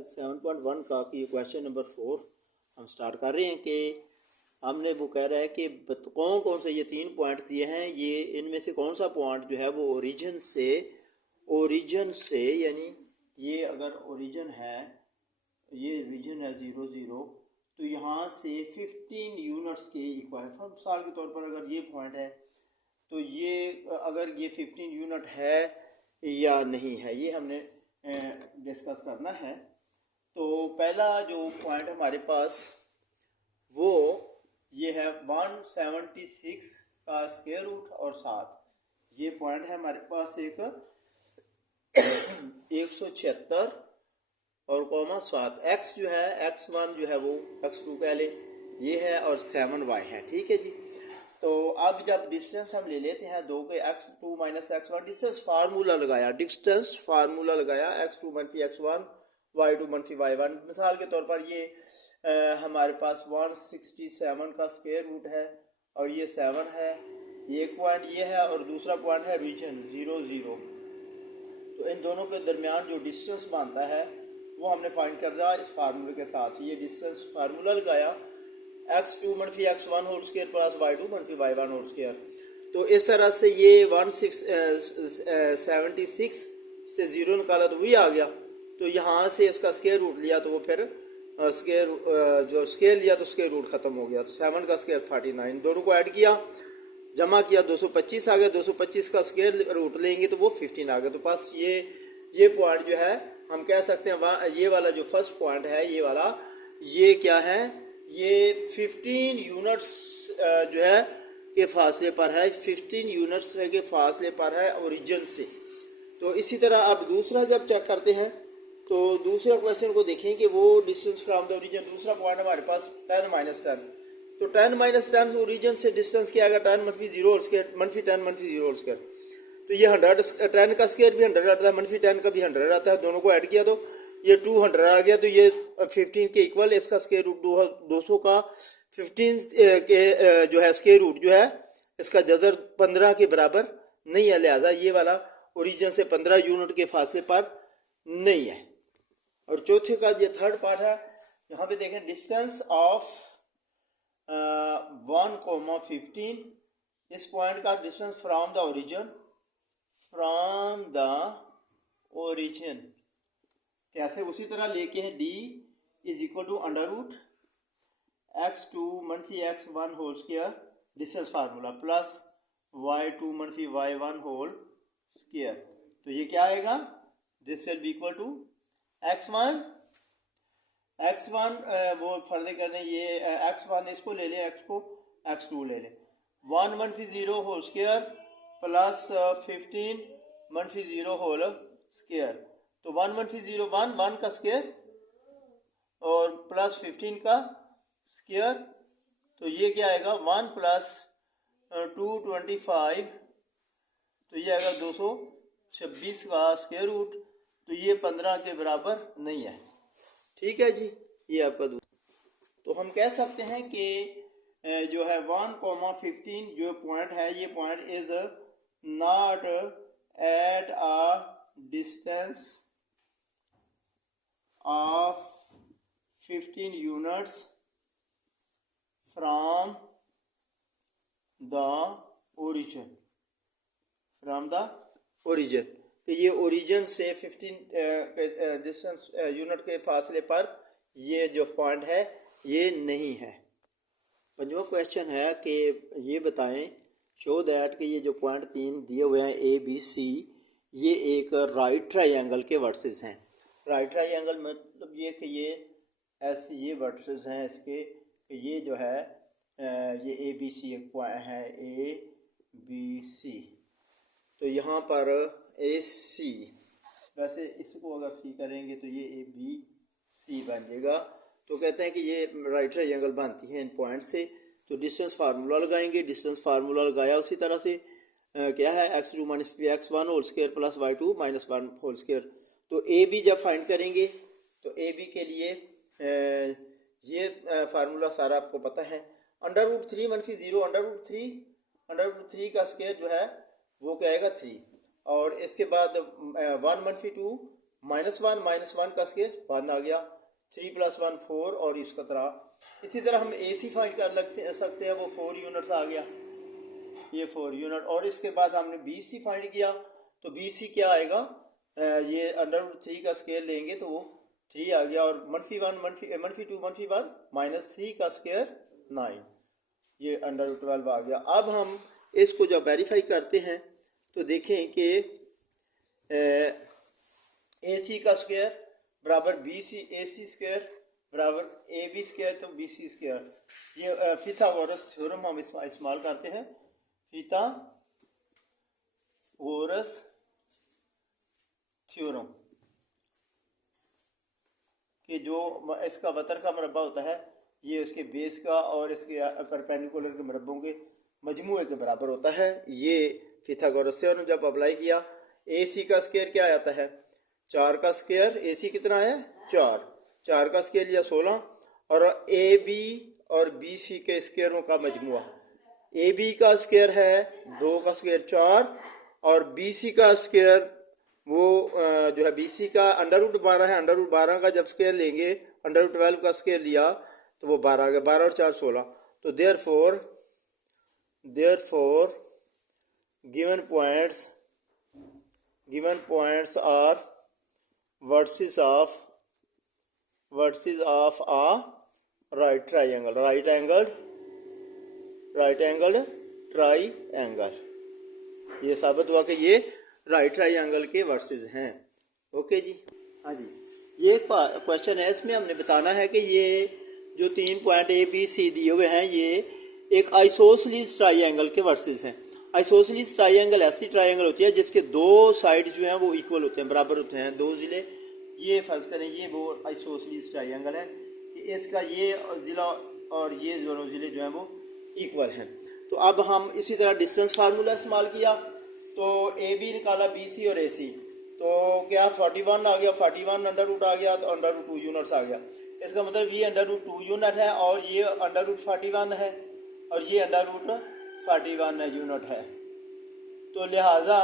7.1 का कि question number 4 हम स्टार्ट कर रहे हैं कि हमने वो कह रहा है कि कौन कौन से ये 3 पॉइंट दिए हैं, ये इनमें से कौन सा पॉइंट जो है वो ओरिजिन से यानी ये अगर ओरिजिन है, ये रीजन है 0 0, तो यहाँ से 15 यूनिट्स के इक्वल है। फॉर मिसाल के तौर पर अगर ये पॉइंट है तो ये अगर ये 15 यूनिट है या नहीं है, ये हमने डिस्कस करना है। तो पहला जो पॉइंट हमारे पास वो ये है 176 का स्क्वायर रूट और 7। ये पॉइंट है हमारे पास एक 176 और कॉमा 7। x जो है x1 जो है वो x2 कह ले, ये है, और 7y है। ठीक है जी। तो अब जब डिस्टेंस हम ले लेते हैं 2 के x2 minus x1, distance formula लगाया x2 मनफी x1 y2 मनफी y1। मिसाल के तौर पर ये हमारे पास 167 का स्क्वायर रूट है और ये 7 है। एक पॉइंट ये है और दूसरा पॉइंट है रीजन 0 0। तो इन दोनों के दरमियान जो डिस्टेंस बनता है वो हमने फाइंड कर रहा है इस फार्मूले के साथ। ये डिस्टेंस फार्मूला लगाया x2 मनफी x1 whole square plus y2 मनफी y1 होल स्क्वायर। तो इस तरह से ये 176 से 0 निकाला तो वही आ गया। तो यहाँ से इसका स्क्वायर रूट लिया तो वो फिर जो स्क्वायर लिया तो स्क्वायर रूट ख़त्म हो गया। तो 7 का स्क्वायर 39, दोनों को ऐड किया, जमा किया, 225 आ गया। 225 का स्क्वायर रूट लेंगे तो वो 15 आ गया। तो पास ये पॉइंट जो है हम कह सकते हैं ये वाला जो फर्स्ट पॉइंट है, ये वाला ये क्या है, ये 15 यूनिट्स जो है के फासले पर है, 15 यूनिट्स के फासले पर है ओरिजिन से। तो इसी तरह अब दूसरा जब चेक करते हैं तो दूसरा क्वेश्चन को देखें कि वो डिस्टेंस फ्रॉम द ओरिजिन, दूसरा पॉइंट हमारे पास 10 माइनस 10। तो 10 माइनस 10 ओरिजिन से डिस्टेंस क्या आएगा, 10 मनफी 0 होल स्क्वायर मनफी 10 मनफी 0 होल स्क्वायर। तो ये 100, 10 का स्क्वायर भी 100 आता है, मनफी 10 का भी 100 आता है, दोनों को ऐड किया तो ये 200 आ गया। तो ये 15 के इक्वल, इसका स्क्वायर रूट 200 का 15 के जो है स्क्वायर रूट जो है इसका जज़र 15 के बराबर नहीं है, लिहाजा ये वाला ओरिजिन से 15 यूनिट के फासले पर नहीं है। और चौथे का ये थर्ड पार्ट है, यहाँ पे देखें डिस्टेंस ऑफ 1,15, इस पॉइंट का डिस्टेंस फ्रॉम द ओरिजिन कैसे, उसी तरह लेके हैं d is equal to under root x2 मनफी x1 whole square distance formula plus y2 मनफी y1 होल स्क्वायर। तो ये क्या आएगा, this will be equal to x1 वो फर्दर करने, ये x1 इसको ले लें, x को x2 ले लें, 1 मनफी 0 होल स्क्वायर प्लस 15 मनफी 0 होल स्क्वायर। तो 1 मनफी 0 1 का स्क्वायर और प्लस 15 का स्क्वायर। तो ये क्या आएगा 1 प्लस 225, तो ये आएगा 226 का स्क्वायर रूट। तो ये 15 के बराबर नहीं है। ठीक है जी, ये आपका दूसरा। तो हम कह सकते हैं कि जो है 1,15 जो पॉइंट है, ये point is not at a distance of 15 units from the origin तो ये ओरिजिन से 15 डिस्टेंस यूनिट के फासले पर ये जो पॉइंट है ये नहीं है। पंजवा क्वेश्चन है कि ये बताएं, शो दैट कि ये जो पॉइंट 3 दिए हुए हैं ए बी सी, ये एक राइट ट्रायंगल के वर्सेस हैं। राइट ट्रायंगल मतलब ये कि ये ऐसे ये वर्सेस हैं इसके, ये जो है ये ए बी सी एक पॉइंट है, ए बी सी। तो यहाँ पर ए सी, वैसे इसको अगर सी करेंगे तो ये ए बी सी बन जाएगा। तो कहते हैं कि ये राइट ट्रायंगल बनती है इन पॉइंट से। तो डिस्टेंस फार्मूला लगाएंगे, डिस्टेंस फार्मूला लगाया उसी तरह से क्या है x2 minus x1 whole square plus y2 minus 1 whole square. तो ए बी जब फाइंड करेंगे तो ए बी के लिए ये फार्मूला सारा आपको पता है, अंडर रूट 3 मनफी 0 अंडर रूट 3 का स्क्वायर जो है वो क्या आएगा 3, और इसके बाद 1 मनफी 2 -1 का स्क्वायर 1 आ गया, 3 + 1 4 और इसका तरह। इसी तरह हम AC फाइंड कर सकते हैं, वो 4 यूनिट्स आ गया, ये 4 यूनिट। और इसके बाद हमने BC फाइंड किया, तो BC क्या आएगा, ये √3 का स्क्वायर लेंगे तो वो 3 आ गया, और -1 -2 -1 -3 का स्क्वायर 9, ये √12 आ गया। अब हम इसको जब वेरीफाई करते हैं तो देखें कि AC का स्क्वायर बराबर BC AC स्क्वायर बराबर AB स्क्वायर, तो BC स्क्वायर। ये पिथागोरस थ्योरम हम इस्तेमाल करते हैं, पिथागोरस थ्योरम, कि जो इसका वतर का मरबा होता है ये उसके बेस का और इसके परपेंडिकुलर के मरबों के मजमूए के बराबर होता है। ये पिथागोरस थ्योरम जब अप्लाई किया, AC का स्क्वायर क्या आता है, 4 का स्क्वायर, AC कितना है 4 का स्क्वायर लिया 16, और AB और BC के स्क्वायरों का मजमुआ, AB का स्क्वायर है 2 का स्क्वायर 4, और BC का स्क्वायर वो जो है BC का √12 है, √12 का जब स्क्वायर लेंगे, √12 का स्क्वायर लिया तो वो 12 आ गया, 12 और 4 16। तो therefore given points are vertices of a right angled triangle। ये साबित हुआ कि ये राइट ट्राइंगल के वर्सेस हैं। ओके जी, हाँ जी, ये एक क्वेश्चन है, इसमें हमने बताना है कि ये जो 3 पॉइंट ABC दिए हुए हैं ये एक आइसोसेलेस ट्राइंगल के वर्सेस हैं। आइसोसेलेस ट्राइंगल ऐसी ट्राइंगल होती है जिसके 2 साइड जो हैं वो इक्वल होते हैं, बराबर होते हैं, 2 ज़िले। ये फर्ज करें ये वो आइसोसेलेस ट्राइंगल है कि इसका ये ज़िला और ये दोनों ज़िले जो हैं वो इक्वल हैं। तो अब हम इसी तरह डिस्टेंस फार्मूला इस्तेमाल किया, तो AB निकाला BC और AC, तो क्या 41 आ गया, 41 √ आ गया, तो √2 यूनिट्स आ गया। इसका मतलब ये √2 यूनिट है और ये √41 है और ये √41 यूनिट है। तो लिहाजा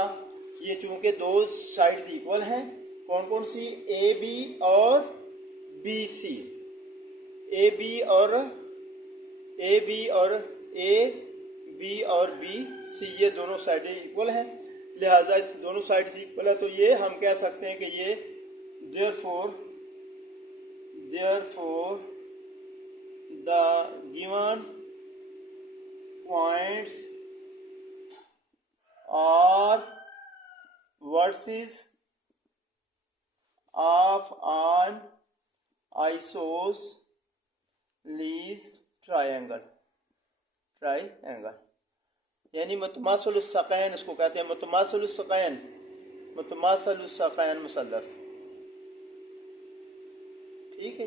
ये चूँकि 2 साइड्स इक्वल हैं, कौन कौन सी, AB और BC, AB और BC, ये दोनों साइडें इक्वल हैं, लिहाजा दोनों साइड्स इक्वल है। तो ये हम कह सकते हैं कि ये therefore the given points are vertices of an isosceles triangle, यानी मुतमासिलुस सक़ैन इसको कहते हैं, मुतमासिलुस सक़ैन मुसल्लस। ठीक है,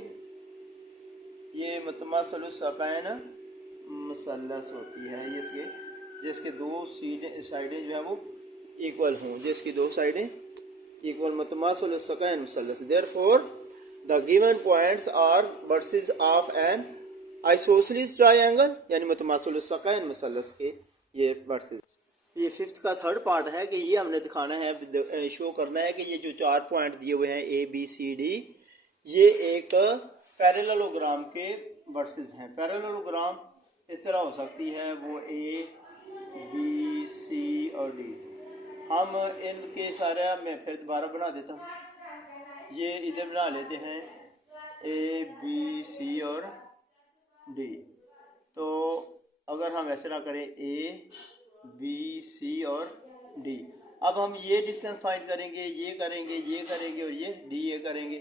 ये मुतमासिलुस सक़ैन मुसल्लस होती है, जिसके 2 साइडें जो है वो इक्वल हों, जिसकी 2 साइडें इक्वल, मुतमासिलुस सक़ैन मुसल्लस। Therefore the given points are vertices of an isosceles triangle, यानी मुतमासिलुस सक़ैन मुसल्लस के ये वर्सेस। ये 5th का 3rd पार्ट है कि ये हमने दिखाना है, शो करना है कि ये जो 4 पॉइंट दिए हुए हैं ABCD, ये एक पैरेललोग्राम के वर्सेस हैं। पैरेललोग्राम इस तरह हो सकती है, वो ABC और D। हम इनके सारे, मैं फिर दोबारा बना देता हूँ, ये इधर बना लेते हैं ABC और D। तो अगर हम ऐसे ना करें ABC और D, अब हम ये डिस्टेंस फाइंड करेंगे, ये करेंगे और ये DA करेंगे।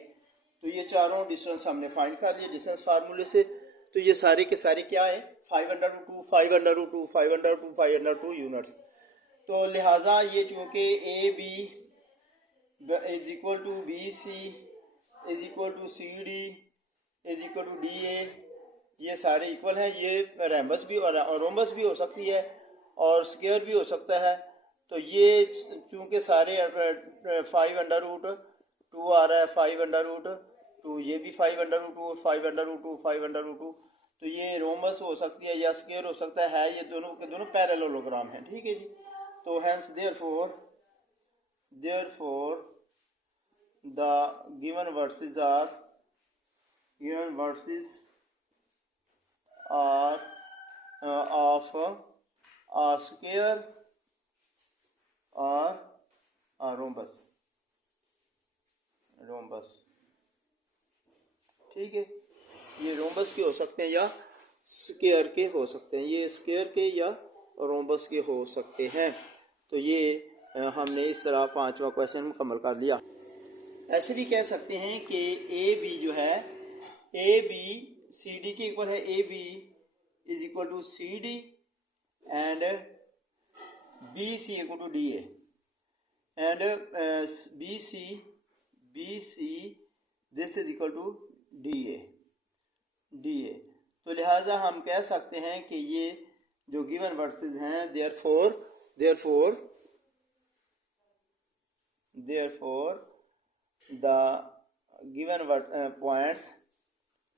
तो ये चारों डिस्टेंस हमने फाइंड कर लिए डिस्टेंस फार्मूले से। तो ये सारे के सारे क्या है, 5/2 यूनिट्स। तो लिहाजा ये चूँकि AB = BC = CD = DA, ये सारे इक्वल हैं। ये रैम्बस भी और रोम्बस भी हो सकती है और स्क्वायर भी हो सकता है। तो ये चूँकि सारे 5/2 आ रहा है, 5/2, ये भी 5/2 और 5/2, तो ये रोमस हो सकती है या स्क्वायर हो सकता है, ये दोनों के दोनों पैरेललोग्राम हैं। ठीक है जी, तो hence therefore the given verses are of a square or a rhombus. ठीक है, ये रोम्बस के हो सकते हैं या स्क्वायर के हो सकते हैं, ये स्क्वायर के या रोम्बस के हो सकते हैं। तो ये हमने इस तरह पांचवा क्वेश्चन मुकम्मल कर लिया। ऐसे भी कह सकते हैं कि ए बी जो है, ए बी सी डी के इक्वल है, A B is equal to C D and B C equal to D A and B C this is equal to D A. तो लिहाजा हम कह सकते हैं कि ये जो गिवन वर्सेस हैं, therefore the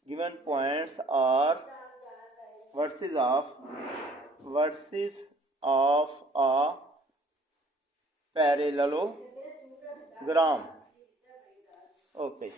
given points are verses of a parallelogram. Okay.